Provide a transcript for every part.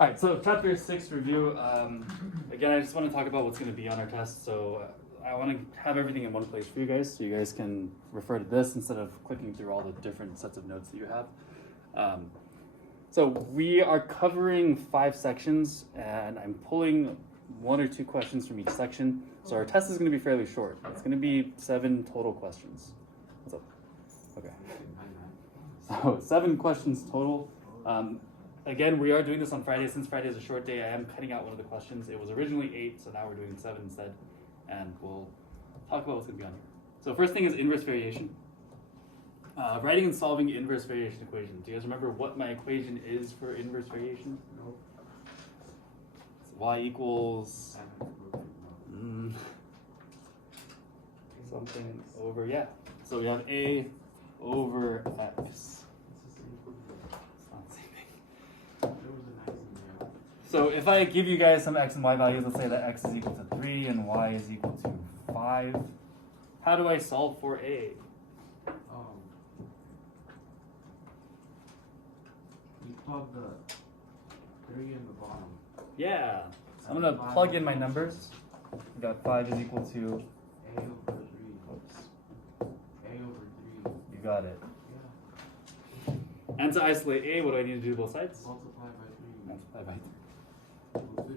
All right, so chapter 6 review. Again, I just want to talk about what's going to be on our test. So I want to have everything in one place for you guys, so you guys can refer to this instead of clicking through all the different sets of notes that you have. So we are covering 5 sections, and I'm pulling 1 or 2 questions from each section. So our test is going to be fairly short. It's going to be 7 total questions. What's up? Okay. So 7 questions total. Again, we are doing this on Friday. Since Friday is a short day, I am cutting out one of the questions. It was originally 8, so now we're doing 7 instead. And we'll talk about what's going to be on here. So first thing is inverse variation. Writing and solving inverse variation equation. Do you guys remember what my equation is for inverse variation? Nope. It's y equals something over, yeah. So we have a over x. So if I give you guys some x and y values, let's say that x is equal to 3 and y is equal to 5, how do I solve for a? You plug the 3 in the bottom. Yeah. So I'm going to plug in my numbers. We got 5 is equal to A over 3. Oops. A over 3. You got it. Yeah. And to isolate a, what do I need to do to both sides? Multiply by 3. Multiply by 3. Equals 15.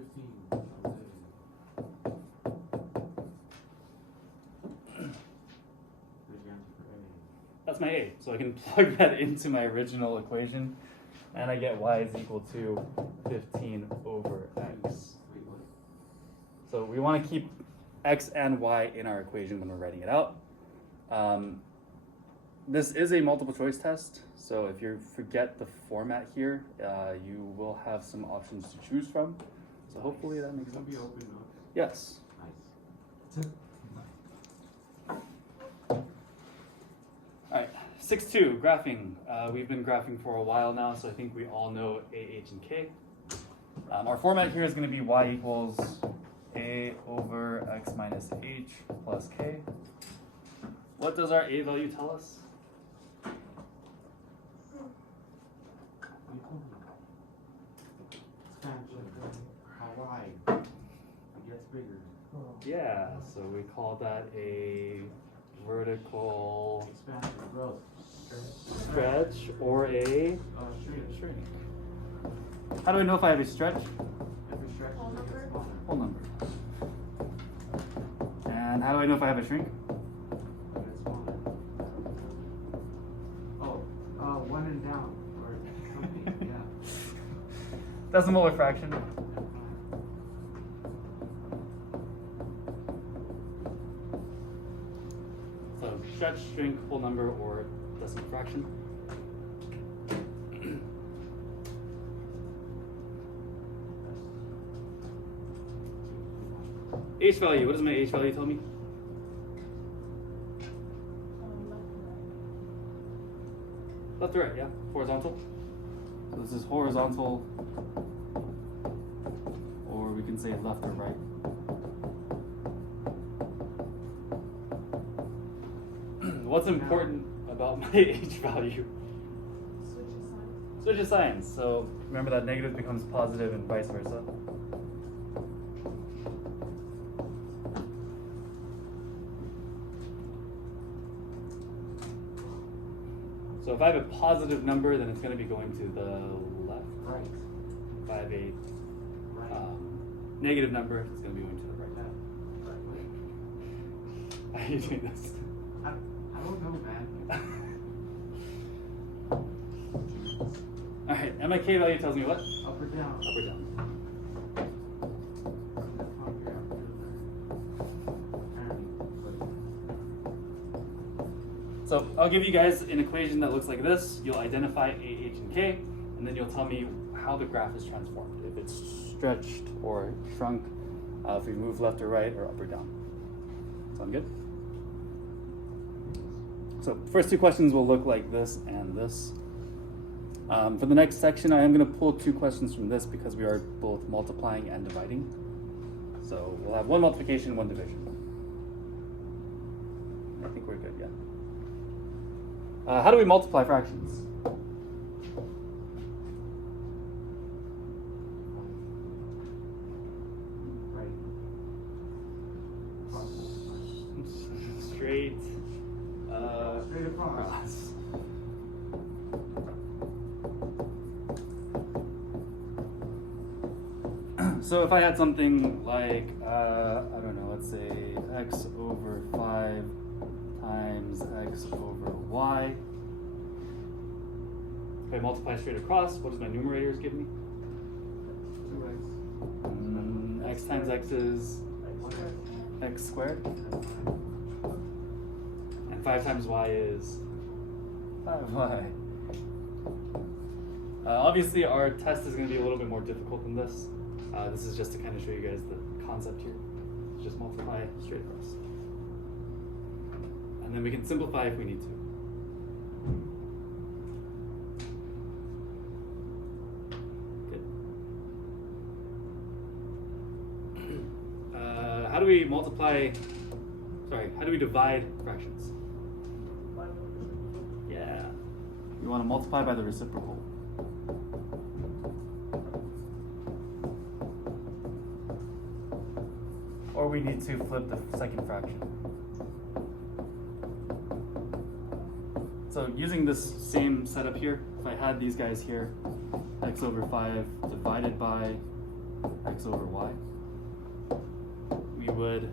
There's the answer for A. That's my a. So I can plug that into my original equation, and I get y is equal to 15 over x. Wait, what? So we want to keep x and y in our equation when we're writing it out. This is a multiple choice test, so if you forget the format here, you will have some options to choose from. So hopefully that makes It'll sense. be open up. Yes. Nice. All right, 6.2, graphing. We've been graphing for a while now, so I think we all know a, h, and k. Our format here is going to be y equals a over x minus h plus k. What does our a value tell us? Expansion. How wide? It gets bigger. Yeah, so we call that a vertical Expansion. Growth. stretch or a Shrink. shrink. How do I know if I have a stretch? Every stretch Whole is number? smaller. Whole number. And how do I know if I have a shrink? But it's smaller. Oh, 1 and down. Or something, yeah. Decimal fraction. So stretch, shrink, whole number, or decimal fraction. H value, what does my H value tell me? Left to right, yeah. Horizontal. So this is horizontal, or we can say left or right. What's important about my H value? Switch of signs. So remember that negative becomes positive and vice versa. So if I have a positive number, then it's going to be going to the left. Right. If I have a Right. negative number, it's going to be going to the right. Right. How are you doing this? I don't know, man. All right, and my K value tells me what? Up or down? Up or down. So I'll give you guys an equation that looks like this. You'll identify A, H, and K, and then you'll tell me how the graph is transformed. If it's stretched or shrunk, if we move left or right, or up or down. Sound good? So first 2 questions will look like this and this. For the next section, I am going to pull 2 questions from this because we are both multiplying and dividing. So we'll have 1 multiplication, 1 division. I think we're good, yeah. How do we multiply fractions? cross. So if I had something like, I don't know, let's say x over 5 times x over y. If I multiply straight across, what does my numerators give me? 2x. X times x is x squared. And 5 times y is 5y. Obviously, our test is going to be a little bit more difficult than this. This is just to kind of show you guys the concept here. Just multiply straight across. And then we can simplify if we need to. Good. How do we how do we divide fractions? Yeah. You want to multiply by the reciprocal. Or we need to flip the second fraction. So using this same setup here, if I had these guys here, x over 5 divided by x over y, we would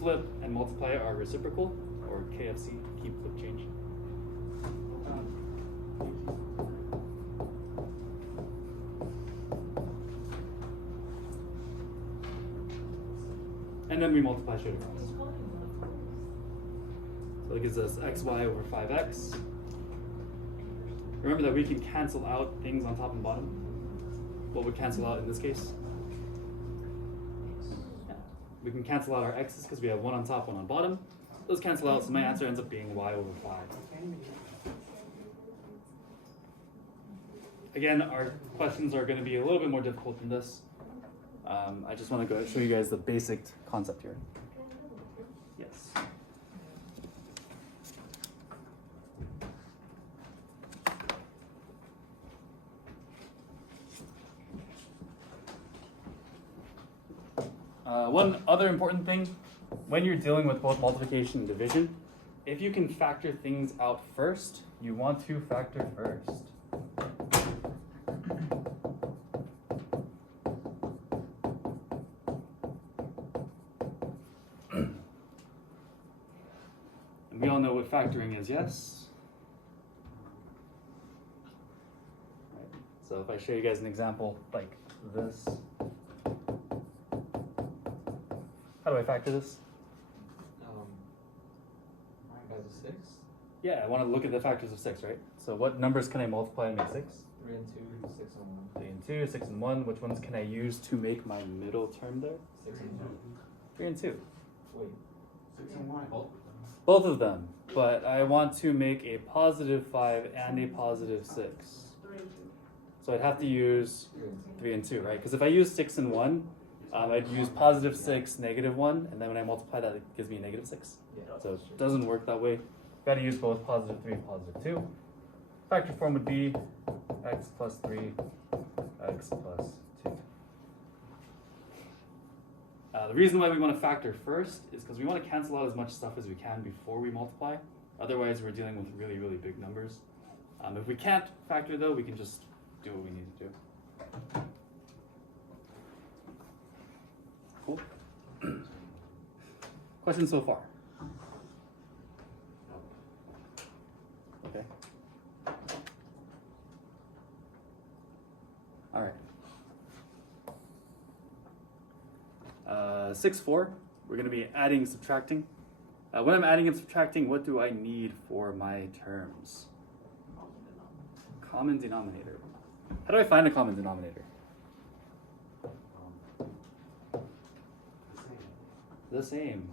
flip and multiply our reciprocal, or KFC, keep flip change. And then we multiply straight across. So it gives us xy over 5x. Remember that we can cancel out things on top and bottom. What would cancel out in this case? Yeah. We can cancel out our x's because we have one on top, one on bottom. Those cancel out, so my answer ends up being y over 5. Again, our questions are going to be a little bit more difficult than this. I just want to go show you guys the basic concept here. Yes. One other important thing, when you're dealing with both multiplication and division, if you can factor things out first, you want to factor first. And we all know what factoring is, yes? Right. So if I show you guys an example like this. How do I factor this? 9 by 6. Yeah, I want to look at the factors of 6, right? So what numbers can I multiply and make 6? 3 and 2, 6 and 1. 3 and 2, 6 and 1. Which ones can I use to make my middle term there? 6 and 2. 3 and 2. Wait. 6 and 1. Both of them. But I want to make a positive 5 and a positive 6. So I'd have to use 3 and 2, right? Because if I use 6 and 1, I'd use positive 6, negative 1, and then when I multiply that, it gives me a negative 6. Yeah, So it doesn't work that way. Got to use both positive 3 and positive 2. Factor form would be x plus 3, x plus 2. The reason why we want to factor first is because we want to cancel out as much stuff as we can before we multiply. Otherwise, we're dealing with really, really big numbers. If we can't factor, though, we can just do what we need to do. Cool. Questions so far? Okay. All right. 6-4, we're going to be adding, subtracting. When I'm adding and subtracting, what do I need for my terms? Common denominator. How do I find a common denominator? The same.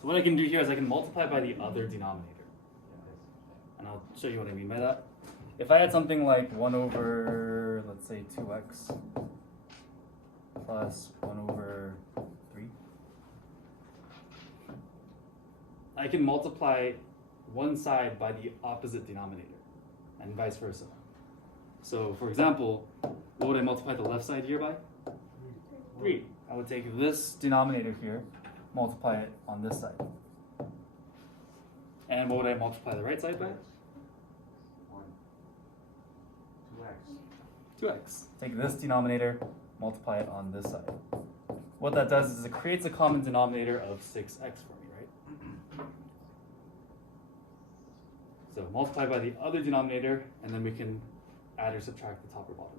So what I can do here is I can multiply by the other denominator. And I'll show you what I mean by that. If I had something like 1 over, let's say 2x plus 1 over 3, I can multiply one side by the opposite denominator, and vice versa. So for example, what would I multiply the left side here by? 3. I would take this denominator here, multiply it on this side. And what would I multiply the right side by? 1. 2x. 2x. Take this denominator, multiply it on this side. What that does is it creates a common denominator of 6x for me, right? So multiply by the other denominator, and then we can add or subtract the top or bottom.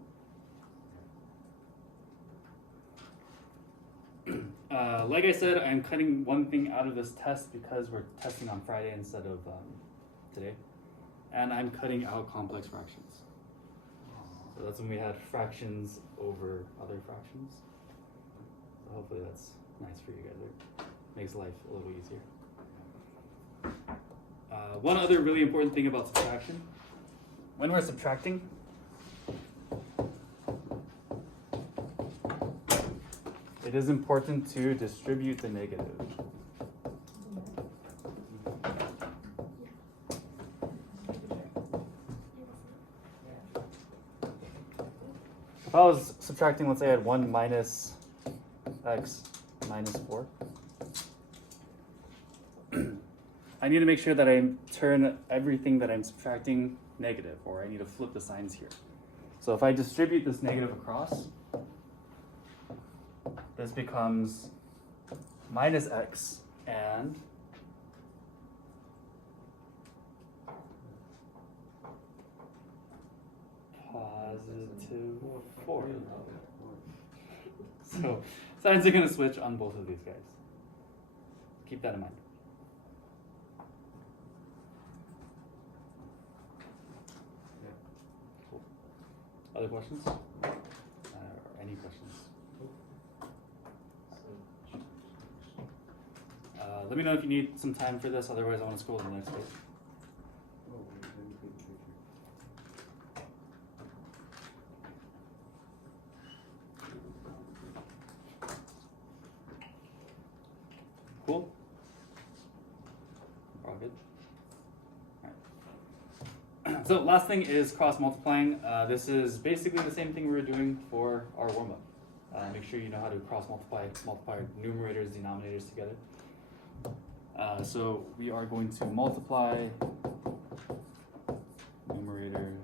Like I said, I'm cutting one thing out of this test because we're testing on Friday instead of today. And I'm cutting out complex fractions. So that's when we had fractions over other fractions. So hopefully that's nice for you guys. It makes life a little easier. One other really important thing about subtraction. When we're subtracting, it is important to distribute the negative. If I was subtracting, let's say I had 1 minus x minus 4, I need to make sure that I turn everything that I'm subtracting negative, or I need to flip the signs here. So if I distribute this negative across, this becomes minus x and positive 4. So signs are going to switch on both of these guys. Keep that in mind. Cool. Other questions? Or any questions? Let me know if you need some time for this, otherwise I want to scroll to the next page. Cool? We're all good? Alright. So last thing is cross multiplying. This is basically the same thing we were doing for our warm-up. Make sure you know how to cross multiply numerators, denominators together. So we are going to multiply numerators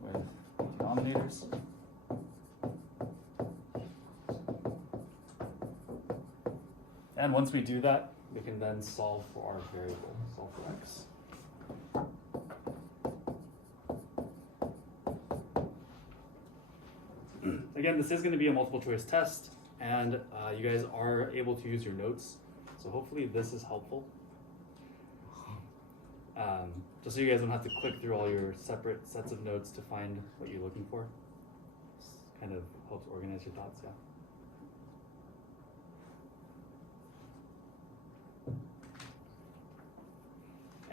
with denominators. And once we do that, we can then solve for our variable, solve for x. Again, this is going to be a multiple choice test, and you guys are able to use your notes. So hopefully this is helpful. Just so you guys don't have to click through all your separate sets of notes to find what you're looking for. This kind of helps organize your thoughts, yeah.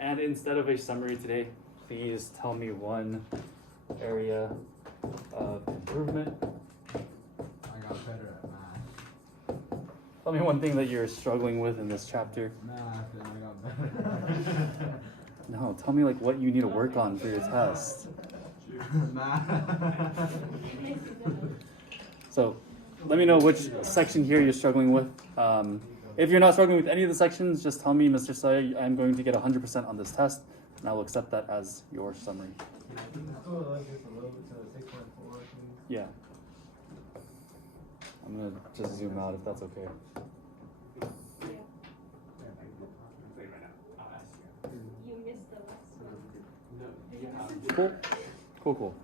And instead of a summary today, please tell me one area of improvement. I got better at math. Tell me one thing that you're struggling with in this chapter. Math, and I got better. No, tell me like what you need to work on for your test. Math. So let me know which section here you're struggling with. If you're not struggling with any of the sections, just tell me, Mr. Say, I'm going to get 100% on this test, and I will accept that as your summary. Yeah. I'm going to just zoom out if that's okay. You missed the last one. Cool? Cool, cool.